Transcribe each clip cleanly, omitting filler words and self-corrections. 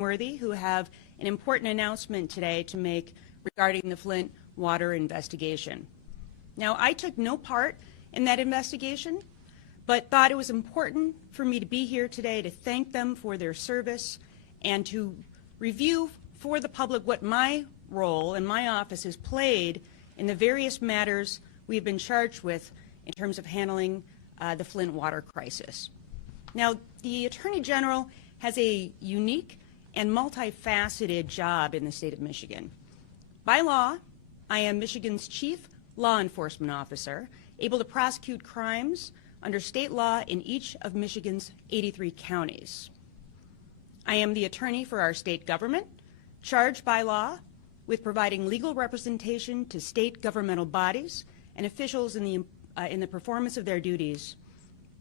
Worthy, who have an important announcement today to make regarding the Flint water investigation. Now, I took no part in that investigation, but thought it was important for me to be here today to thank them for their service and to review for the public what my role and my office has played in the various matters we've been charged with in terms of handling the Flint water crisis. Now, the Attorney General has a unique and multifaceted job in the state of Michigan. By law, I am Michigan's chief law enforcement officer, able to prosecute crimes under state law in each of Michigan's 83 counties. I am the attorney for our state government, charged by law with providing legal representation to state governmental bodies and officials in the performance of their duties.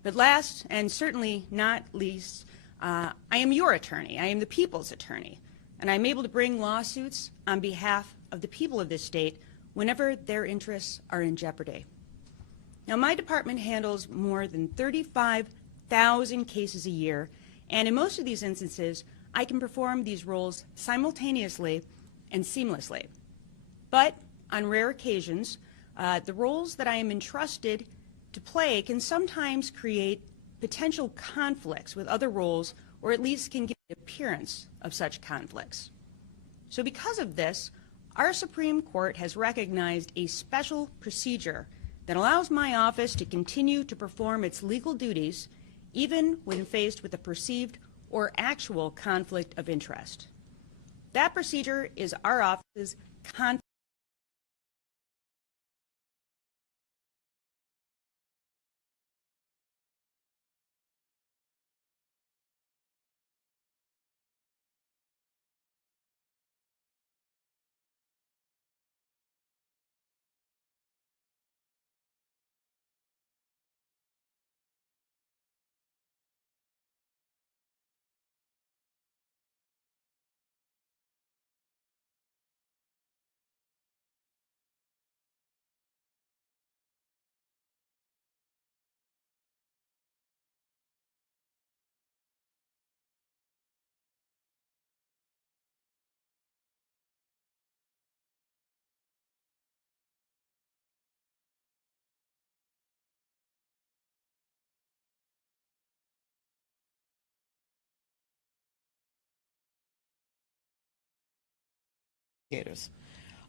But last, and certainly not least, I am your attorney. I am the people's attorney, and I'm able to bring lawsuits on behalf of the people of this state whenever their interests are in jeopardy. Now, my department handles more than 35,000 cases a year, and in most of these instances, I can perform these roles simultaneously and seamlessly. But on rare occasions, the roles that I am entrusted to play can sometimes create potential conflicts with other roles, or at least can give the appearance of such conflicts. So because of this, our Supreme Court has recognized a special procedure that allows my office to continue to perform its legal duties even when faced with a perceived or actual conflict of interest. That procedure is our office's conflict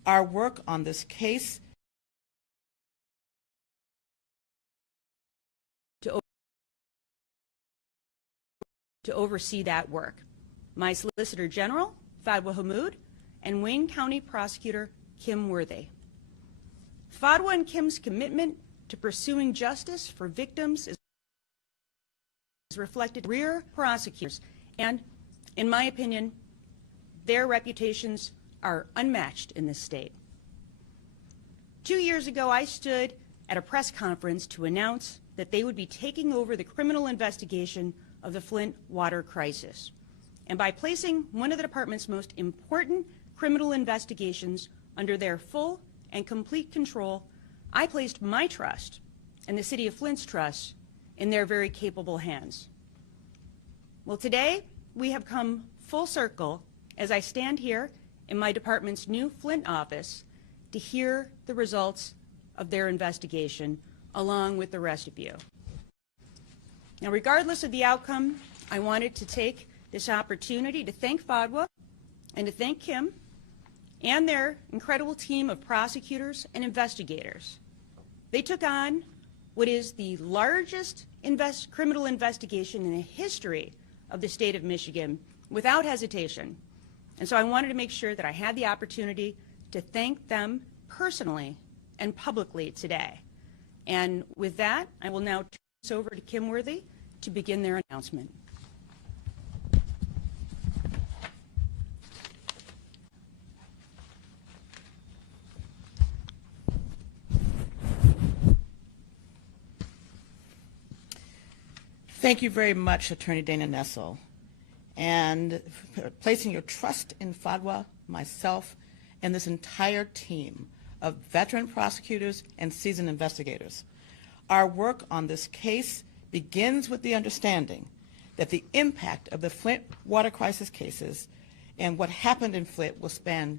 Our work on this case to oversee that work. My Solicitor General, Fadwa Hammoud, and Wayne County Prosecutor Kim Worthy. Fadwa and Kim's commitment to pursuing justice for victims is reflected in career prosecutors, and in my opinion, their reputations are unmatched in this state. 2 years ago, I stood at a press conference to announce that they would be taking over the criminal investigation of the Flint water crisis. And by placing one of the department's most important criminal investigations under their full and complete control, I placed my trust and the City of Flint's trust in their very capable hands. Well, today we have come full circle as I stand here in my department's new Flint office to hear the results of their investigation along with the rest of you. Now, regardless of the outcome, I wanted to take this opportunity to thank Fadwa and to thank Kim and their incredible team of prosecutors and investigators. They took on what is the largest criminal investigation in the history of the state of Michigan without hesitation. And so I wanted to make sure that I had the opportunity to thank them personally and publicly today. And with that, I will now turn this over to Kim Worthy to begin their announcement. Thank you very much, Attorney Dana Nessel, and for placing your trust in Fadwa, myself, and this entire team of veteran prosecutors and seasoned investigators. Our work on this case begins with the understanding that the impact of the Flint water crisis cases and what happened in Flint will span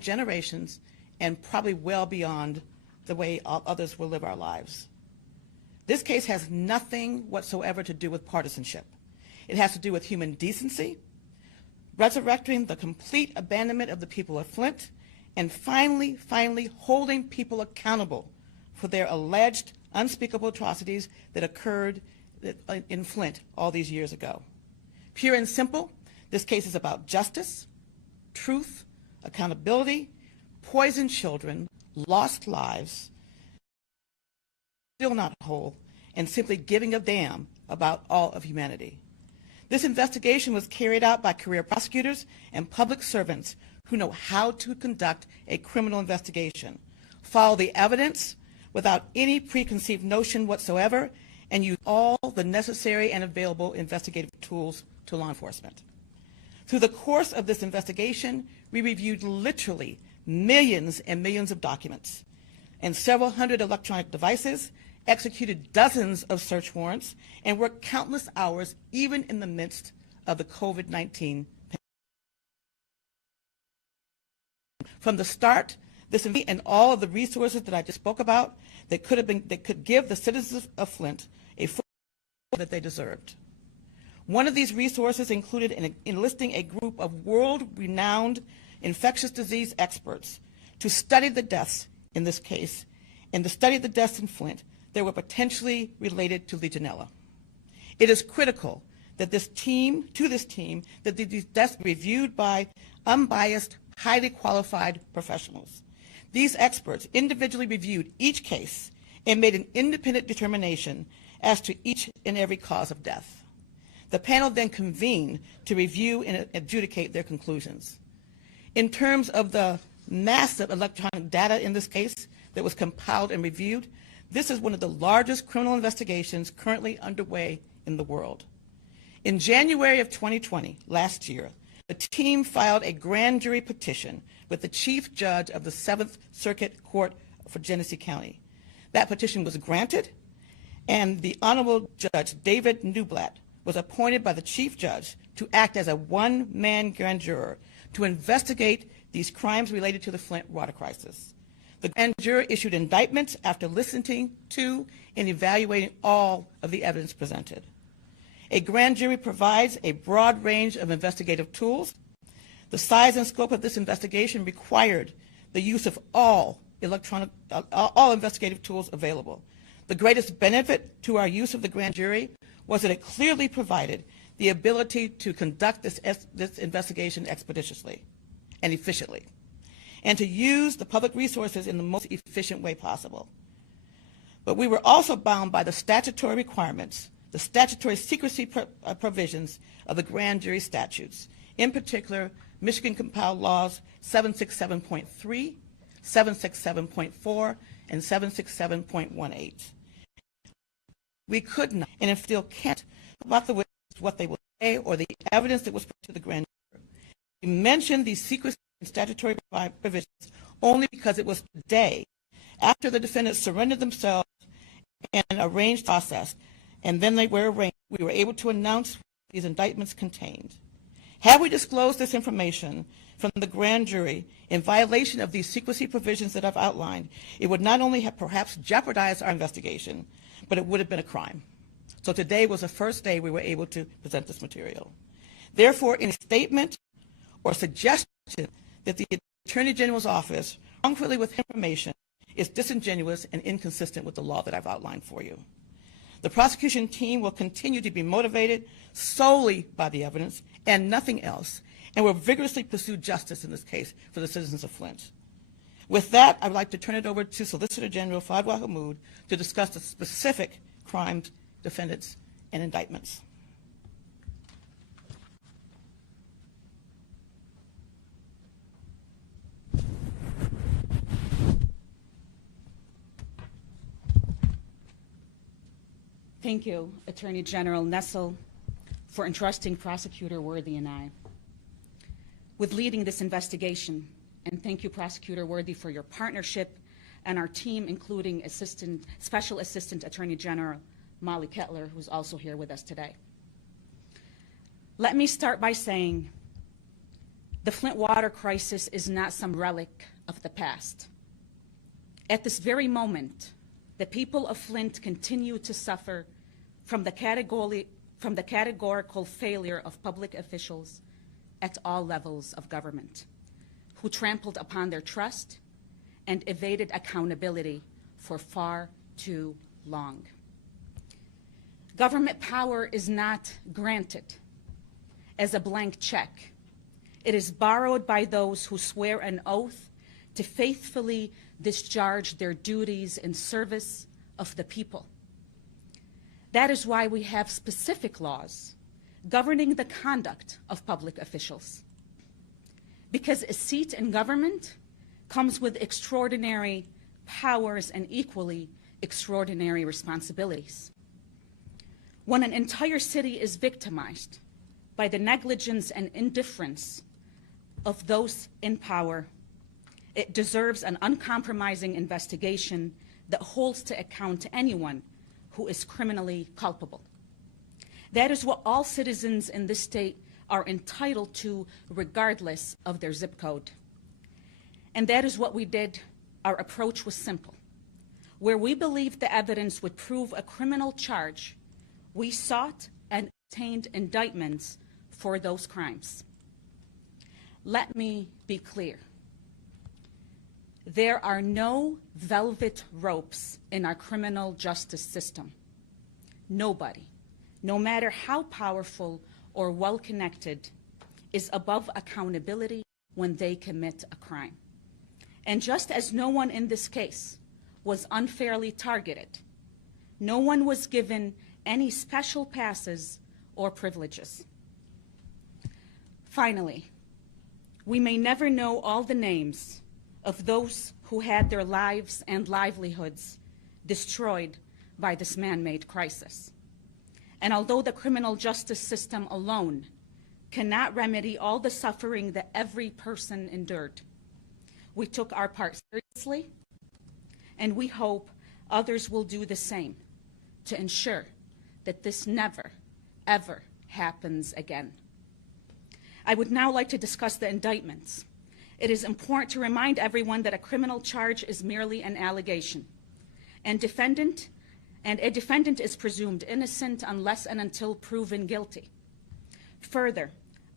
generations and probably well beyond the way others will live our lives. This case has nothing whatsoever to do with partisanship. It has to do with human decency, resurrecting the complete abandonment of the people of Flint, and finally holding people accountable for their alleged unspeakable atrocities that occurred in Flint all these years ago. Pure and simple, this case is about justice, truth, accountability, poisoned children, lost lives, still not whole, and simply giving a damn about all of humanity. This investigation was carried out by career prosecutors and public servants who know how to conduct a criminal investigation, follow the evidence without any preconceived notion whatsoever, and use all the necessary and available investigative tools to law enforcement. Through the course of this investigation, we reviewed literally millions and millions of documents and several hundred electronic devices, executed dozens of search warrants, and worked countless hours even in the midst of the COVID-19 pandemic. From the start, this and all of the resources that I just spoke about that could give the citizens of Flint a full that they deserved. One of these resources included enlisting a group of world-renowned infectious disease experts to study the deaths in this case and to study the deaths in Flint that were potentially related to Legionella. It is critical that these deaths be reviewed by unbiased, highly qualified professionals. These experts individually reviewed each case and made an independent determination as to each and every cause of death. The panel then convened to review and adjudicate their conclusions. In terms of the massive electronic data in this case that was compiled and reviewed, this is one of the largest criminal investigations currently underway in the world. In January of 2020, last year, the team filed a grand jury petition with the chief judge of the 7th Circuit Court for Genesee County. That petition was granted, and the Honorable Judge David Newblatt was appointed by the chief judge to act as a one-man grand juror to investigate these crimes related to the Flint water crisis. The grand jury issued indictments after listening to and evaluating all of the evidence presented. A grand jury provides a broad range of investigative tools. The size and scope of this investigation required the use of all investigative tools available. The greatest benefit to our use of the grand jury was that it clearly provided the ability to conduct this investigation expeditiously and efficiently, and to use the public resources in the most efficient way possible. But we were also bound by the statutory requirements, the statutory secrecy provisions of the grand jury statutes, in particular, Michigan compiled laws 767.3, 767.4, and 767.18. We could not, and still can't, about the witnesses, what they will say, or the evidence that was put to the grand jury. We mentioned these secrecy and statutory provisions only because it was the day after the defendants surrendered themselves and arranged process, and then they were arraigned, we were able to announce what these indictments contained. Had we disclosed this information from the grand jury in violation of these secrecy provisions that I've outlined, it would not only have perhaps jeopardized our investigation, but it would have been a crime. So today was the first day we were able to present this material. Therefore, any statement or suggestion that the Attorney General's office wrongfully with information is disingenuous and inconsistent with the law that I've outlined for you. The prosecution team will continue to be motivated solely by the evidence and nothing else, and will vigorously pursue justice in this case for the citizens of Flint. With that, I would like to turn it over to Solicitor General Fadwa Hammoud to discuss the specific crimes, defendants, and indictments. Thank you, Attorney General Nessel, for entrusting Prosecutor Worthy and I with leading this investigation. And thank you, Prosecutor Worthy, for your partnership and our team, including Special Assistant Attorney General Molly Kettler, who's also here with us today. Let me start by saying The Flint water crisis is not some relic of the past. At this very moment, the people of Flint continue to suffer from the categorical failure of public officials at all levels of government, who trampled upon their trust and evaded accountability for far too long. Government power is not granted as a blank check. It is borrowed by those who swear an oath to faithfully discharge their duties in service of the people. That is why we have specific laws governing the conduct of public officials. Because a seat in government comes with extraordinary powers and equally extraordinary responsibilities. When an entire city is victimized by the negligence and indifference of those in power, it deserves an uncompromising investigation that holds to account anyone who is criminally culpable. That is what all citizens in this state are entitled to, regardless of their zip code. And that is what we did. Our approach was simple. Where we believed the evidence would prove a criminal charge, we sought and obtained indictments for those crimes. Let me be clear. There are no velvet ropes in our criminal justice system. Nobody, no matter how powerful or well-connected, is above accountability when they commit a crime. And just as no one in this case was unfairly targeted, no one was given any special passes or privileges. Finally, we may never know all the names of those who had their lives and livelihoods destroyed by this man-made crisis. And although the criminal justice system alone cannot remedy all the suffering that every person endured, we took our part seriously, and we hope others will do the same to ensure that this never, ever happens again. I would now like to discuss the indictments. It is important to remind everyone that a criminal charge is merely an allegation, and a defendant is presumed innocent unless and until proven guilty. Further,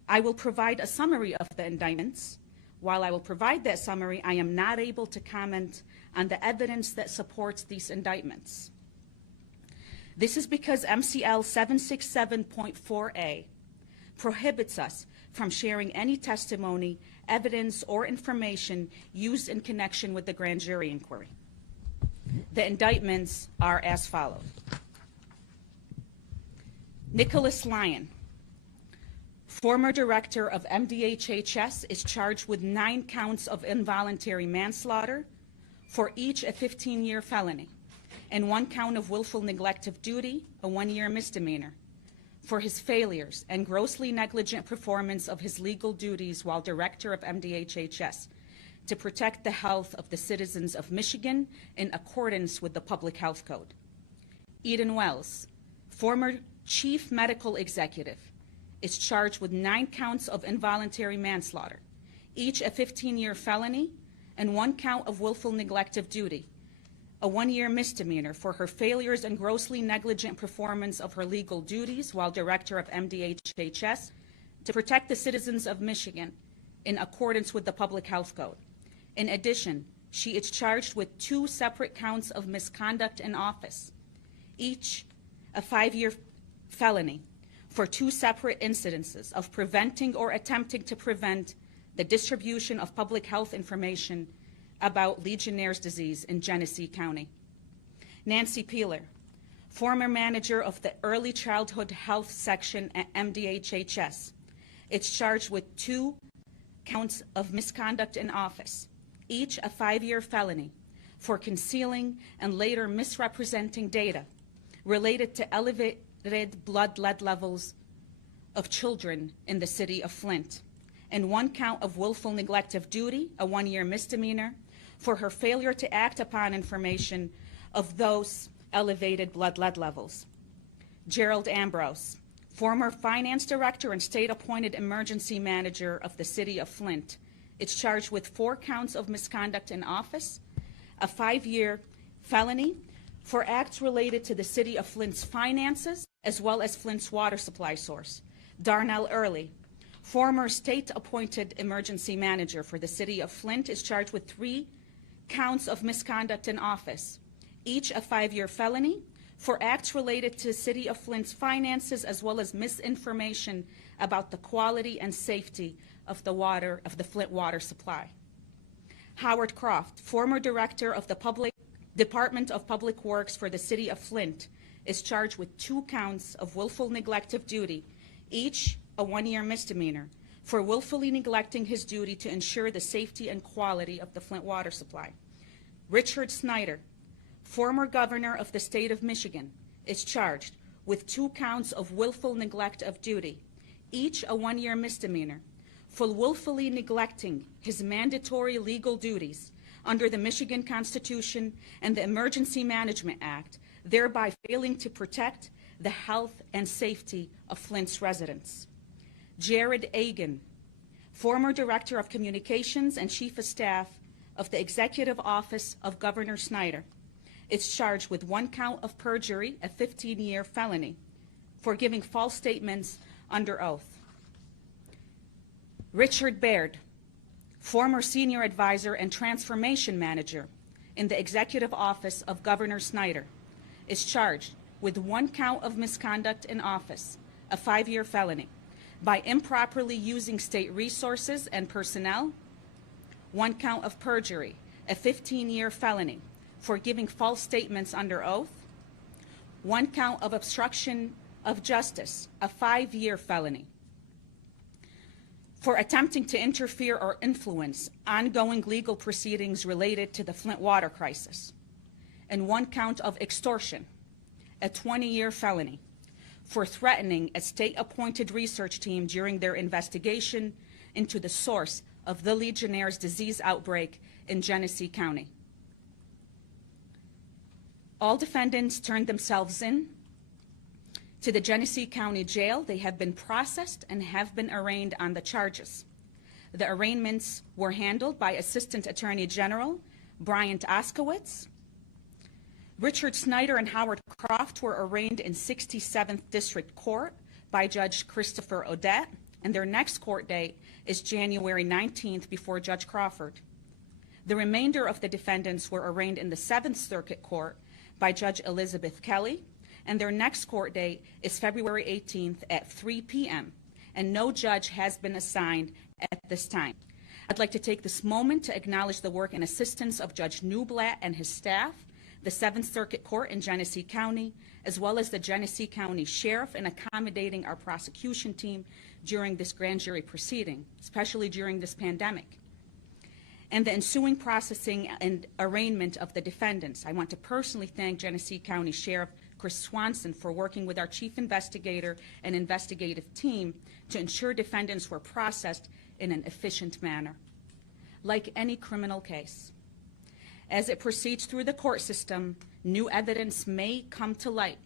I will provide a summary of the indictments. While I will provide that summary, I am not able to comment on the evidence that supports these indictments. This is because MCL 767.4a prohibits us from sharing any testimony, evidence, or information used in connection with the grand jury inquiry. The indictments are as follows. Nicholas Lyon, former director of MDHHS, is charged with 9 counts of involuntary manslaughter, for each a 15-year felony, and 1 count of willful neglect of duty, a 1-year misdemeanor, for his failures and grossly negligent performance of his legal duties while director of MDHHS to protect the health of the citizens of Michigan in accordance with the Public Health Code. Eden Wells, former chief medical executive, is charged with 9 counts of involuntary manslaughter, each a 15-year felony, and 1 count of willful neglect of duty, a 1-year misdemeanor, for her failures and grossly negligent performance of her legal duties while director of MDHHS to protect the citizens of Michigan in accordance with the Public Health Code. In addition, she is charged with 2 separate counts of misconduct in office, each a 5-year felony, for 2 separate incidences of preventing or attempting to prevent the distribution of public health information about Legionnaire's disease in Genesee County. Nancy Peeler, former manager of the Early Childhood Health Section at MDHHS, is charged with 2 counts of misconduct in office, each a 5-year felony, for concealing and later misrepresenting data related to elevated blood lead levels of children in the city of Flint, and 1 count of willful neglect of duty, a 1-year misdemeanor, for her failure to act upon information of those elevated blood lead levels. Gerald Ambrose, former finance director and state-appointed emergency manager of the city of Flint, is charged with 4 counts of misconduct in office, a 5-year felony for acts related to the city of Flint's finances, as well as Flint's water supply source. Darnell Early, former state-appointed emergency manager for the city of Flint, is charged with 3 counts of misconduct in office, each a 5-year felony for acts related to the city of Flint's finances, as well as misinformation about the quality and safety of the Flint water supply. Howard Croft, former director of the Department of Public Works for the city of Flint, is charged with 2 counts of willful neglect of duty, each a 1-year misdemeanor, for willfully neglecting his duty to ensure the safety and quality of the Flint water supply. Richard Snyder, former governor of the state of Michigan, is charged with 2 counts of willful neglect of duty, each a 1-year misdemeanor, for willfully neglecting his mandatory legal duties under the Michigan Constitution and the Emergency Management Act, thereby failing to protect the health and safety of Flint's residents. Jared Agan, former director of communications and chief of staff of the Executive Office of Governor Snyder, is charged with 1 count of perjury, a 15-year felony, for giving false statements under oath. Richard Baird, former senior advisor and transformation manager in the Executive Office of Governor Snyder, is charged with 1 count of misconduct in office, a 5-year felony, by improperly using state resources and personnel, 1 count of perjury, a 15-year felony, for giving false statements under oath, 1 count of obstruction of justice, a 5-year felony, for attempting to interfere or influence ongoing legal proceedings related to the Flint water crisis, and 1 count of extortion, a 20-year felony, for threatening a state-appointed research team during their investigation into the source of the Legionnaire's disease outbreak in Genesee County. All defendants turned themselves in to the Genesee County Jail. They have been processed and have been arraigned on the charges. The arraignments were handled by Assistant Attorney General Bryant Oskowitz. Richard Snyder and Howard Croft were arraigned in 67th District Court by Judge Christopher Odette, and their next court date is January 19th before Judge Crawford. The remainder of the defendants were arraigned in the 7th Circuit Court by Judge Elizabeth Kelly, and their next court date is February 18th at 3 p.m., and no judge has been assigned at this time. I'd like to take this moment to acknowledge the work and assistance of Judge Newblatt and his staff, the 7th Circuit Court in Genesee County, as well as the Genesee County Sheriff in accommodating our prosecution team during this grand jury proceeding, especially during this pandemic, and the ensuing processing and arraignment of the defendants. I want to personally thank Genesee County Sheriff Chris Swanson for working with our chief investigator and investigative team to ensure defendants were processed in an efficient manner. Like any criminal case, as it proceeds through the court system, new evidence may come to light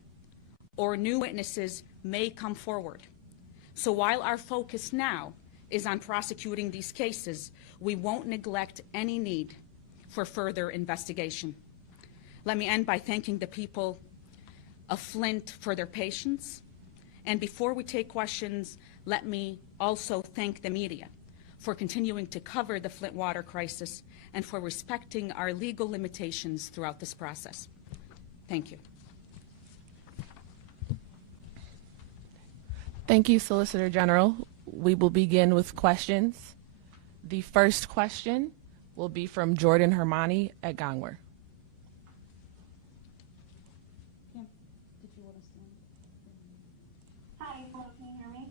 or new witnesses may come forward. So while our focus now is on prosecuting these cases, we won't neglect any need for further investigation. Let me end by thanking the people of Flint for their patience. And before we take questions, let me also thank the media for continuing to cover the Flint water crisis and for respecting our legal limitations throughout this process. Thank you. Thank you, Solicitor General. We will begin with questions. The first question will be from Jordan Hermani at Gongwer. Hi, hello, can you hear me?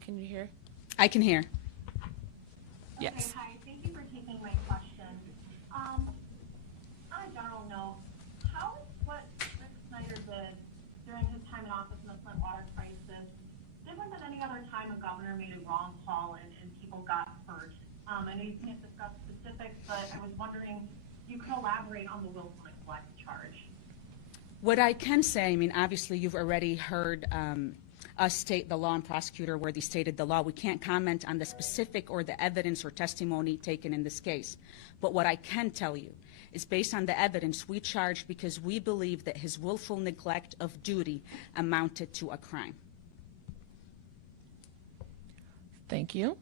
Can you hear? I can hear. Yes. Okay, hi, thank you for taking my question. On a general note, how is what Rick Snyder did during his time in office in the Flint water crisis different than any other time a governor made a wrong call and people got hurt? I know you can't discuss specifics, but I was wondering if you could elaborate on the willful neglect charge. What I can say, I mean, obviously you've already heard state the law, and Prosecutor Worthy stated the law. We can't comment on the specific or the evidence or testimony taken in this case. But what I can tell you is based on the evidence we charged because we believe that his willful neglect of duty amounted to a crime. Thank you.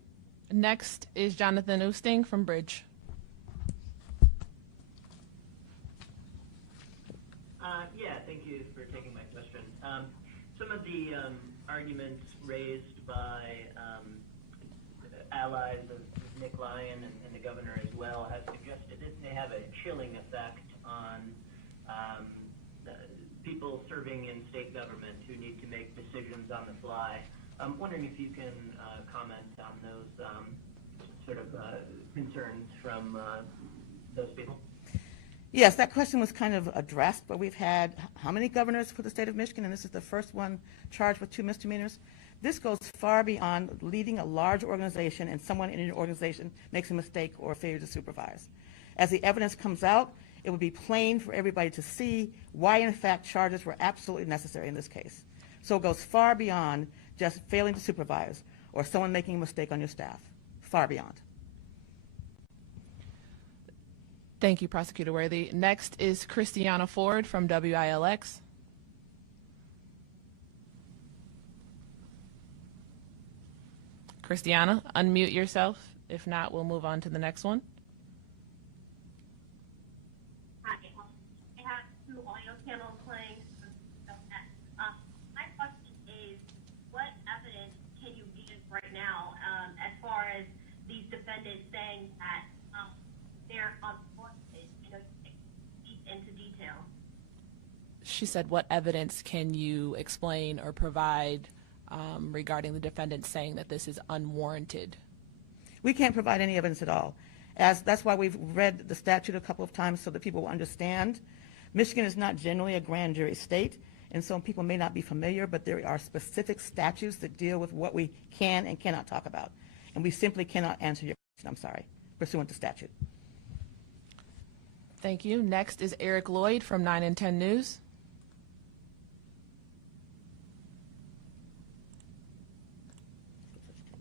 Next is Jonathan Oosting from Bridge. Yeah, thank you for taking my question. Some of the arguments raised by allies of Nick Lyon and the governor as well have suggested it may have a chilling effect on people serving in state government who need to make decisions on the fly. I'm wondering if you can comment on those sort of concerns from those people. Yes, that question was kind of addressed, but we've had how many governors for the state of Michigan, and this is the first one charged with 2 misdemeanors. This goes far beyond leading a large organization and someone in your organization makes a mistake or a failure to supervise. As the evidence comes out, it would be plain for everybody to see why, in fact, charges were absolutely necessary in this case. So it goes far beyond just failing to supervise or someone making a mistake on your staff. Far beyond. Thank you, Prosecutor Worthy. Next is Christiana Ford from WILX. Christiana, unmute yourself. If not, we'll move on to the next one. Hi, I have 2 audio channels playing. My question is, what evidence can you give right now as far as these defendants saying that they're unwarranted, into detail? She said, what evidence can you explain or provide regarding the defendant saying that this is unwarranted? We can't provide any evidence at all. That's why we've read the statute a couple of times so that people will understand. Michigan is not generally a grand jury state, and so people may not be familiar, but there are specific statutes that deal with what we can and cannot talk about. And we simply cannot answer your question, I'm sorry, pursuant to statute. Thank you. Next is Eric Lloyd from 9 and 10 News.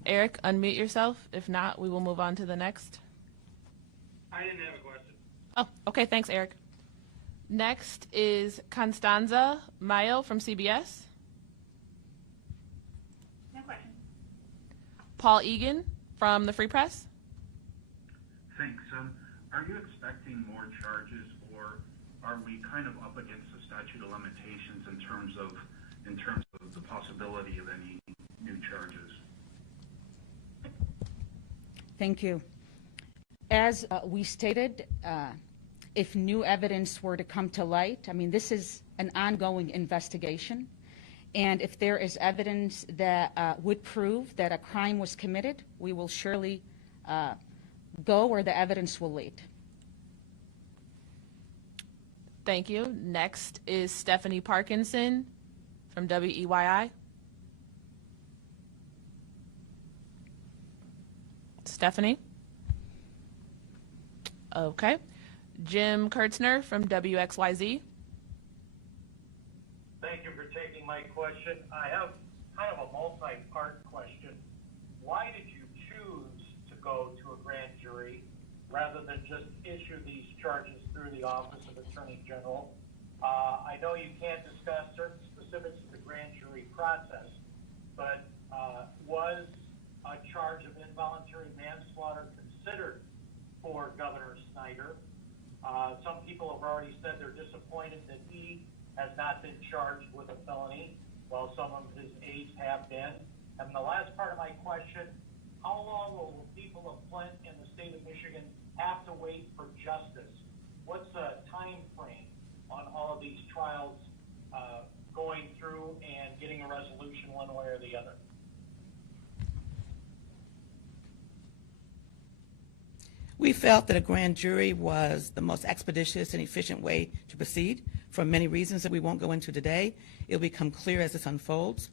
Eric, unmute yourself. If not, we will move on to the next. I didn't have a question. Oh, okay. Thanks, Eric. Next is Constanza Mayo from CBS. No question. Paul Egan from the Free Press. Thanks. Are you expecting more charges, or are we kind of up against the statute of limitations in terms of the possibility of any new charges? Thank you. As we stated, if new evidence were to come to light, I mean, this is an ongoing investigation, and if there is evidence that would prove that a crime was committed, we will surely go where the evidence will lead. Thank you. Next is Stephanie Parkinson from WEYI. Stephanie? Okay. Jim Kurtzner from WXYZ. Thank you for taking my question. I have kind of a multi-part question. Why did you choose to go to a grand jury rather than just issue these charges through the Office of Attorney General? I know you can't discuss certain specifics of the grand jury process, but was a charge of involuntary manslaughter considered for Governor Snyder? Some people have already said they're disappointed that he has not been charged with a felony, while some of his aides have been. And the last part of my question, how long will the people of Flint and the state of Michigan have to wait for justice? What's the time frame on all of these trials going through and getting a resolution one way or the other? We felt that a grand jury was the most expeditious and efficient way to proceed for many reasons that we won't go into today. It'll become clear as this unfolds.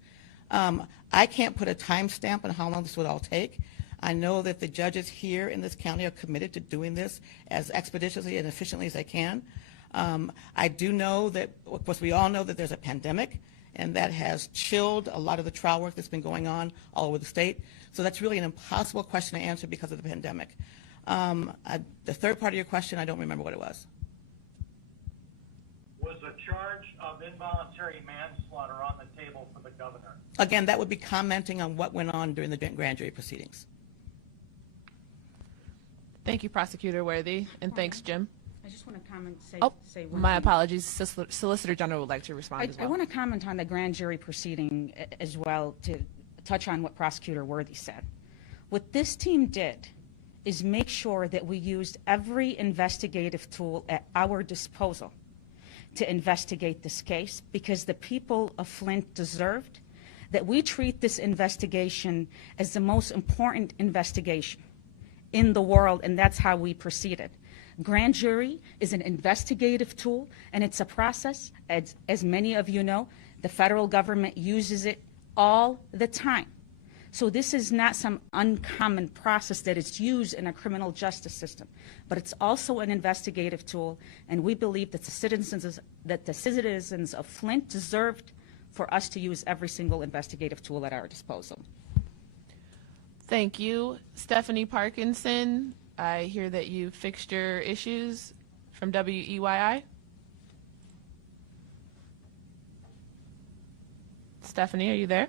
I can't put a timestamp on how long this would all take. I know that the judges here in this county are committed to doing this as expeditiously and efficiently as they can. I do know that, of course, we all know that there's a pandemic, and that has chilled a lot of the trial work that's been going on all over the state. So that's really an impossible question to answer because of the pandemic. The third part of your question, I don't remember what it was. Was a charge of involuntary manslaughter on the table for the governor? Again, that would be commenting on what went on during the grand jury proceedings. Thank you, Prosecutor Worthy, and thanks, Jim. I just want to comment, Oh, say one my thing. apologies. Solicitor General would like to respond as I well. want to comment on the grand jury proceeding as well, to touch on what Prosecutor Worthy said. What this team did is make sure that we used every investigative tool at our disposal to investigate this case, because the people of Flint deserved that we treat this investigation as the most important investigation in the world, and that's how we proceeded. Grand jury is an investigative tool, and it's a process, as many of you know, the federal government uses it all the time. So this is not some uncommon process that is used in a criminal justice system, but it's also an investigative tool, and we believe that the citizens of Flint deserved for us to use every single investigative tool at our disposal. Thank you. Stephanie Parkinson, I hear that you fixed your issues from WEYI. Stephanie, are you there?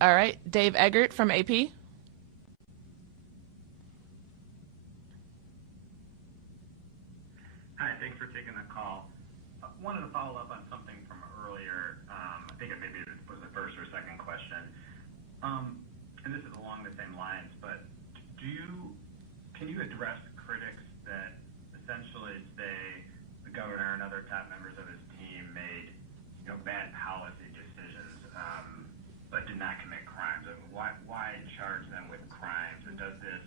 All right. Dave Eggert from AP. Hi, thanks for taking the call. Wanted to follow up on something from earlier. I think it maybe was the first or second question. And this is along the same lines, but can you address critics that essentially say the governor and other top members of his team made, bad policy decisions, but did not commit crimes? I mean, why charge them with crimes? And does this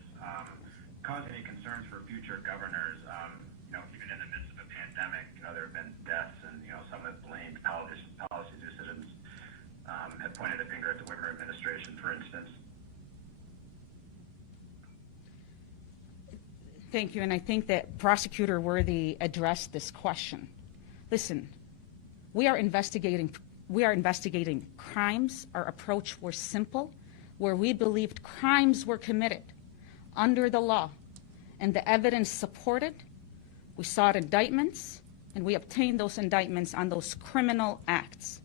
cause any concerns for future governors? Even in the midst of a pandemic, there have been deaths, and some have blamed policy decisions, have pointed a finger at the Whitmer administration, for instance. Thank you, and I think that Prosecutor Worthy addressed this question. Listen, we are investigating crimes. Our approach was simple, where we believed crimes were committed under the law, and the evidence supported. We sought indictments, and we obtained those indictments on those criminal acts.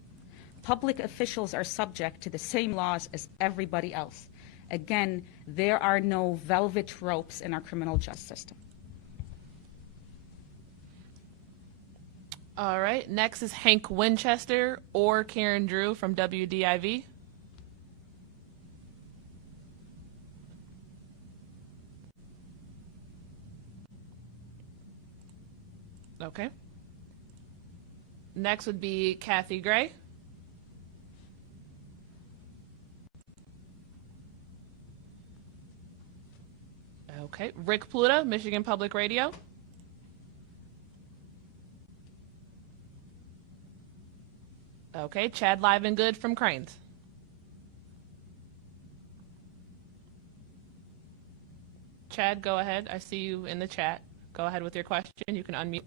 Public officials are subject to the same laws as everybody else. Again, there are no velvet ropes in our criminal justice system. All right. Next is Hank Winchester or Karen Drew from WDIV. Okay. Next would be Kathy Gray. Okay. Rick Pluta, Michigan Public Radio. Okay. Chad Livengood from Cranes. Chad, go ahead. I see you in the chat. Go ahead with your question. You can unmute.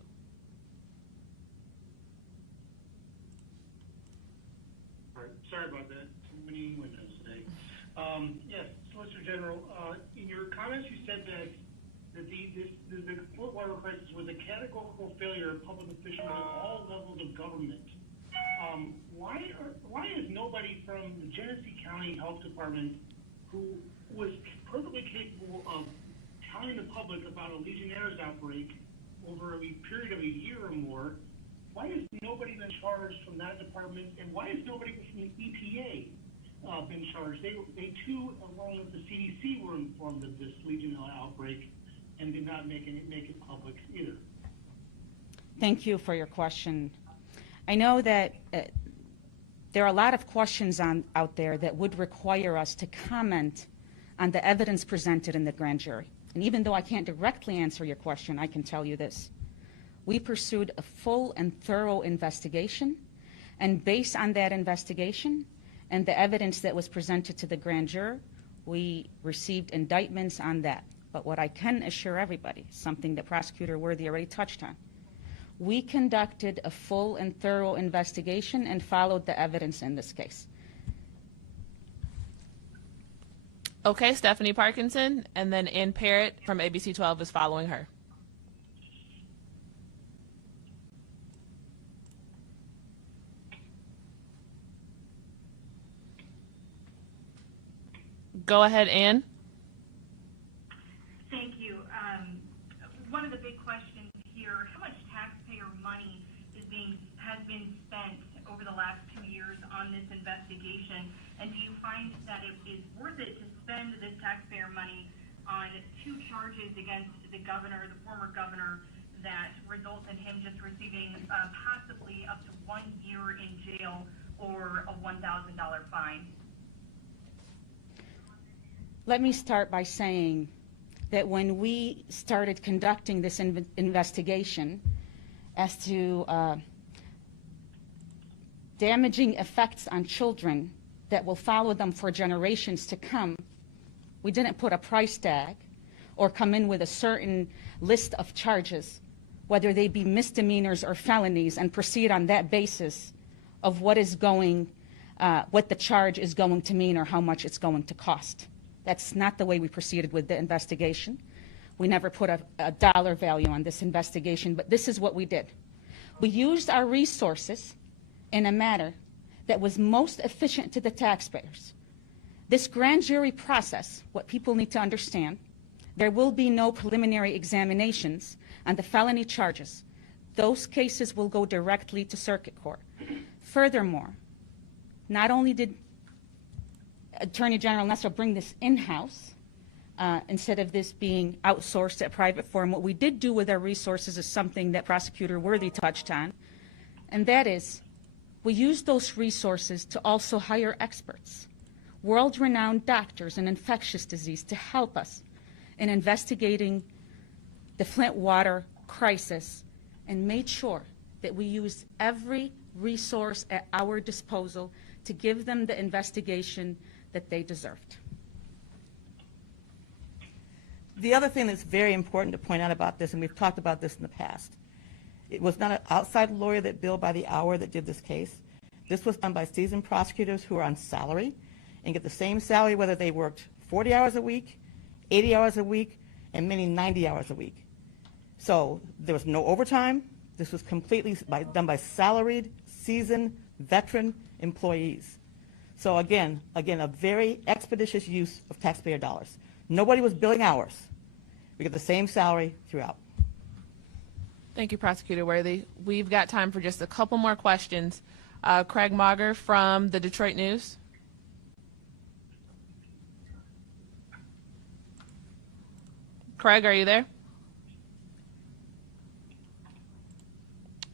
Sorry about that. Too many windows today. Yes, Solicitor General, in your comments you said that the Flint water crisis was a categorical failure of public officials at all levels of government. Why is nobody from the Genesee County Health Department, who was perfectly capable of telling the public about a Legionnaires outbreak over a period of a year or more, why has nobody been charged from that department, and why has nobody from the EPA been charged? They too, along with the CDC, were informed of this Legionella outbreak and did not make it public either. Thank you for your question. I know that there are a lot of questions out there that would require us to comment on the evidence presented in the grand jury. And even though I can't directly answer your question, I can tell you this. We pursued a full and thorough investigation, and based on that investigation and the evidence that was presented to the grand jury, we received indictments on that. But what I can assure everybody, something that Prosecutor Worthy already touched on, We conducted a full and thorough investigation and followed the evidence in this case. Okay, Stephanie Parkinson, and then Ann Parrott from ABC 12 is following her. Go ahead, Ann. Thank you. One of the big questions here, how much taxpayer money has been spent over the last 2 years on this investigation? And do you find that it is worth it to spend this taxpayer money on 2 charges against the governor, the former governor, that result in him just receiving possibly up to 1 year in jail or a $1,000 fine? Let me start by saying that when we started conducting this investigation as to damaging effects on children that will follow them for generations to come, we didn't put a price tag or come in with a certain list of charges, whether they be misdemeanors or felonies, and proceed on that basis of what the charge is going to mean or how much it's going to cost. That's not the way we proceeded with the investigation. We never put a dollar value on this investigation, but this is what we did. We used our resources in a manner that was most efficient to the taxpayers. This grand jury process, what people need to understand, there will be no preliminary examinations on the felony charges. Those cases will go directly to circuit court. Furthermore, not only did Attorney General Nessel bring this in-house instead of this being outsourced at private firm, what we did do with our resources is something that Prosecutor Worthy touched on, and that is we used those resources to also hire experts, world-renowned doctors in infectious disease, to help us in investigating the Flint water crisis, and made sure that we used every resource at our disposal to give them the investigation that they deserved. The other thing that's very important to point out about this, and we've talked about this in the past, it was not an outside lawyer that billed by the hour that did this case. This was done by seasoned prosecutors who are on salary and get the same salary whether they worked 40 hours a week, 80 hours a week, and many 90 hours a week. So there was no overtime. This was completely done by salaried, seasoned, veteran employees. So again, a very expeditious use of taxpayer dollars. Nobody was billing hours. We get the same salary throughout. Thank you, Prosecutor Worthy. We've got time for just a couple more questions. Craig Mauger from the Detroit News. Craig, are you there?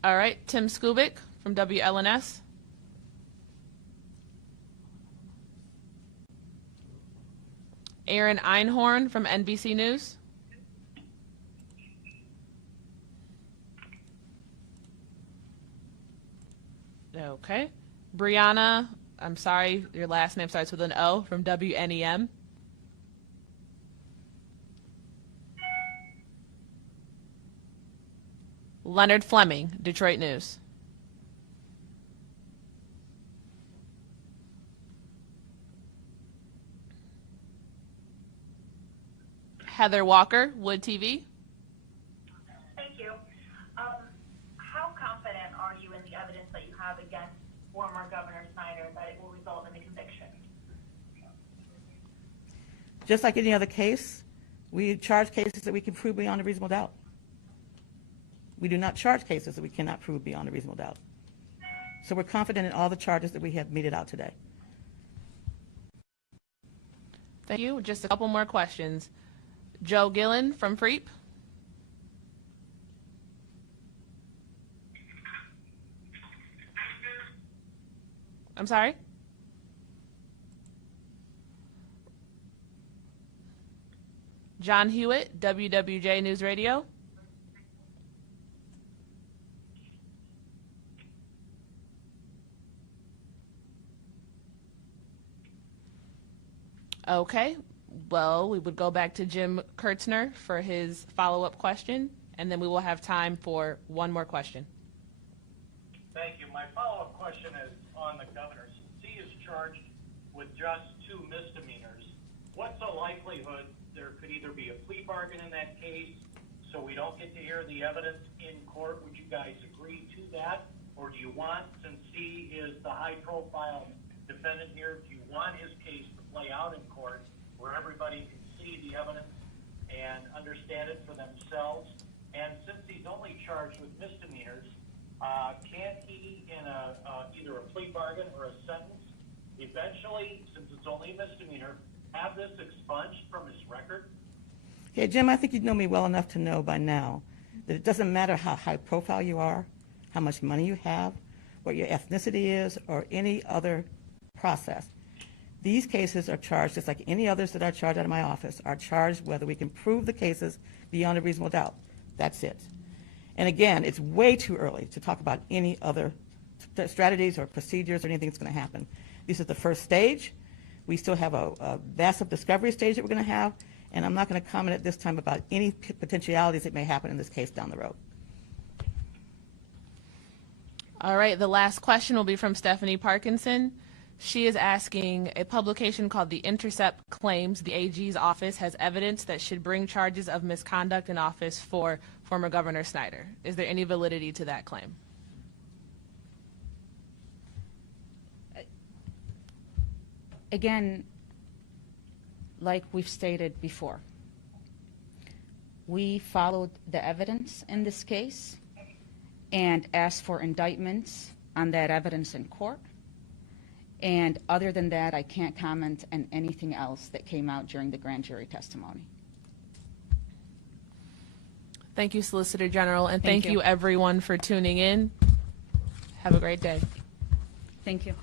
All right, Tim Skubic from WLNS. Aaron Einhorn from NBC News. Okay. Brianna, I'm sorry, your last name starts with an O, from WNEM. Leonard Fleming, Detroit News. Heather Walker, Wood TV. Thank you. How confident are you in the evidence that you have against former Governor Snyder that it will result in a conviction? Just like any other case, we charge cases that we can prove beyond a reasonable doubt. We do not charge cases that we cannot prove beyond a reasonable doubt. So we're confident in all the charges that we have meted out today. Thank you. Just a couple more questions. Joe Gillen from FREEP. I'm sorry? John Hewitt, WWJ News Radio. Okay, well, we would go back to Jim Kurtzner for his follow-up question, and then we will have time for one more question. Thank you. My follow-up question is on the governor. Since he is charged with just 2 misdemeanors, what's the likelihood there could either be a plea bargain in that case, so we don't get to hear the evidence in court? Would you guys agree to that? Or do you want, since he is the high-profile defendant here, do you want his case to play out in court where everybody can see the evidence and understand it for themselves? And since he's only charged with misdemeanors, can't he, in either a plea bargain or a sentence, eventually, since it's only a misdemeanor, have this expunged from his record? Okay, Jim, I think you know me well enough to know by now that it doesn't matter how high profile you are, how much money you have, what your ethnicity is, or any other process. These cases are charged just like any others that are charged out of my office are charged whether we can prove the cases beyond a reasonable doubt. That's it. And again, it's way too early to talk about any other strategies or procedures or anything that's going to happen. This is the first stage. We still have a massive discovery stage that we're going to have, and I'm not going to comment at this time about any potentialities that may happen in this case down the road. All right, the last question will be from Stephanie Parkinson. She is asking, a publication called The Intercept claims the AG's office has evidence that should bring charges of misconduct in office for former Governor Snyder. Is there any validity to that claim? Again, like we've stated before, we followed the evidence in this case and asked for indictments on that evidence in court. And other than that, I can't comment on anything else that came out during the grand jury testimony. Thank you, Solicitor General, and Thank thank you. you everyone for tuning in. Have a great day. Thank you.